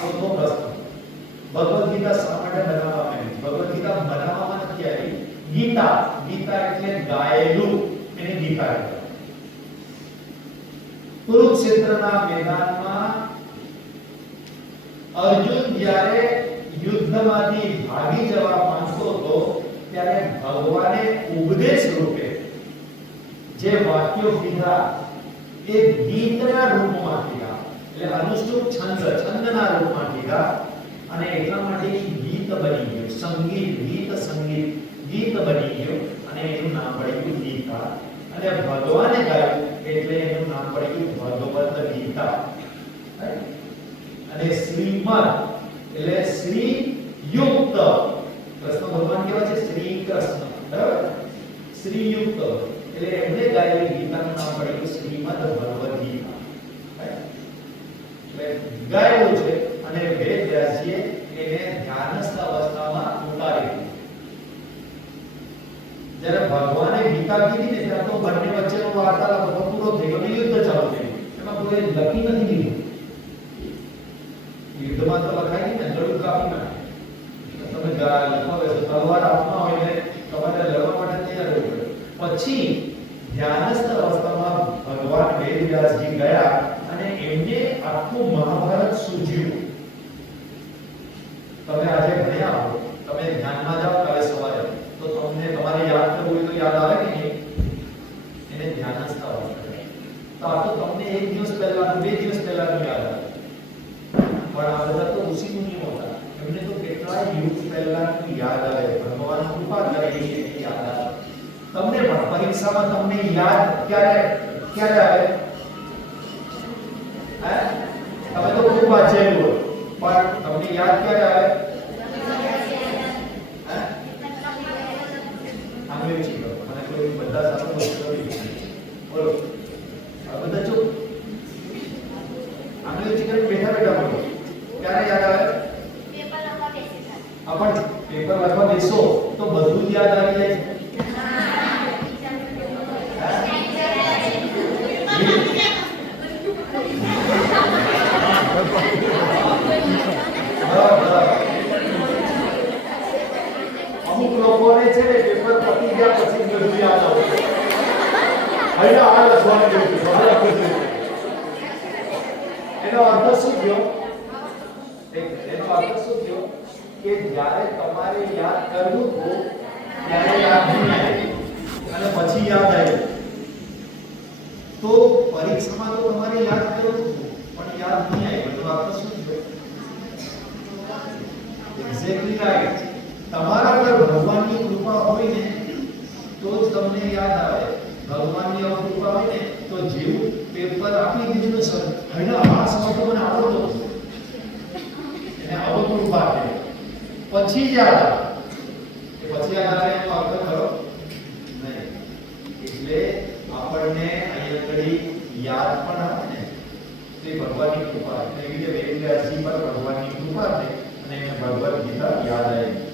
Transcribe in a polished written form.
ચોથો પ્રશ્ન, ભગવદ ગીતા શા માટે બનાવવામાં આવી? ભગવદ ગીતા બનાવવામાં નથી આવી. ગીતા, ગીતા એટલે ગાયેલું, એને ગીતા કહેવાય. કુરુક્ષેત્રના મેદાનમાં અર્જુન જ્યારે યુદ્ધમાંથી ભાગી જવા માંગતો હતો ત્યારે ભગવાને ઉપદેશ રૂપે જે વાક્યો કીધા એ ગીતના રૂપમાં કીધા, એટલે અનુષ્ટુપ છંદ, છંદના રૂપમાં કીધા, અને એટલા માટે ગીત બની ગયું. સંગીત, ગીત, સંગીત, ગીત બની ગયું અને એનું નામ પડ્યું ગીતા. અને ભગવાને ગાયું એટલે એનું નામ પડ્યું ભગવદ ગીતા. અને શ્રીમદ એટલે શ્રી યુક્ત, કૃષ્ણ ભગવાન કેવા છે? શ્રી કૃષ્ણ, બરાબર? શ્રી યુક્ત એટલે એમને ગાયેલી ગીતાનું નામ પડ્યું શ્રીમદ ભગવદ ગીતા. એટલે ગાયેલું છે અને વેદવ્યાસજીએ એને ધ્યાનસ્થ અવસ્થામાં ઉતારી દીધું. જ્યારે ભગવાને ગીતા કીધી ને ત્યારે તો બંને વચ્ચેનો વાર્તાલાપ પૂરો થઈ ગયો, યુદ્ધ ચાલુ થયું. એમાં કોઈ લખી નથી દીધું. યુદ્ધમાં તો લખાય નહીં ને, જરૂર કાપી નાખે. તમે લખવા બેસો, તલવાર હાથમાં હોય ને તમારે લડવા માટે તૈયાર રહેવું પડે. પછી ધ્યાનસ્થ અવસ્થામાં ભગવાન વેદવ્યાસજી ગયા અને એમને આખું મહાભારત સૂઝ્યું. તમે આજે ભણ્યા હો, તમે ધ્યાનમાં જાઓ કાલે સવારે, તો તમને તમારે યાદ કરવું હોય તો યાદ આવે કે નહીં? એને ધ્યાનસ્થ અવસ્થા. તો આ તો તમને એક દિવસ પહેલાનું, 2 દિવસ પહેલાનું યાદ આવે. પણ આ બધા તો ઋષિ મુનિઓ હતા, એમને તો કેટલા યુગ પહેલાનું યાદ આવે. ભગવાન કૃપા કરી એ યાદ આવે. તમને પણ પરીક્ષામાં તમને યાદ ક્યારે આવે? હે? તમે તો ખૂબ વાંચેલું હોય પણ તમને યાદ ક્યારે આવે? હે? આંગળી ચીકો મને કોઈ બધા સાથે બોલો. આ બધા ચૂપ. આંગળી ચીકરી બેઠા બેઠા બોલો. ક્યારે યાદ આવે? પેપર લખવા બેસો તો બધું જ યાદ આવી જાય છે. અમુક લોકોને છે ને પેપર પતી ગયા પછી બધું યાદ આવે. હવે આ લખવાનું છે. એનો અર્થ શું થયો? એનો અર્થ શું થયો કે જ્યારે તમારે યાદ કરવું હતું ત્યારે યાદ નહીં આવ્યું અને પછી યાદ આવ્યું. તો પરીક્ષામાં તો તમારે યાદ કરવું હતું પણ યાદ નહીં આવ્યું. એનો અર્થ શું થયો? Exactly right. તમારા પર ભગવાનની કૃપા હોય ને તો જ તમને યાદ આવે. ભગવાનની કૃપા હોય ને તો જેવું પેપર આપી દીધું ને સર, હવે આ સમય તો મને આવડતો એને આવો કૃપા આપે પછી યાદ આવે. પછી યાદ આવે એનો અર્થ ખરો નહીં. એટલે આપણને અહીંયા ઘડી યાદ પણ આવે ને તે ભગવાનની કૃપા. એટલે વેદવ્યાસજી પર ભગવાનની કૃપા છે અને એને ભગવદ ગીતા યાદ આવી.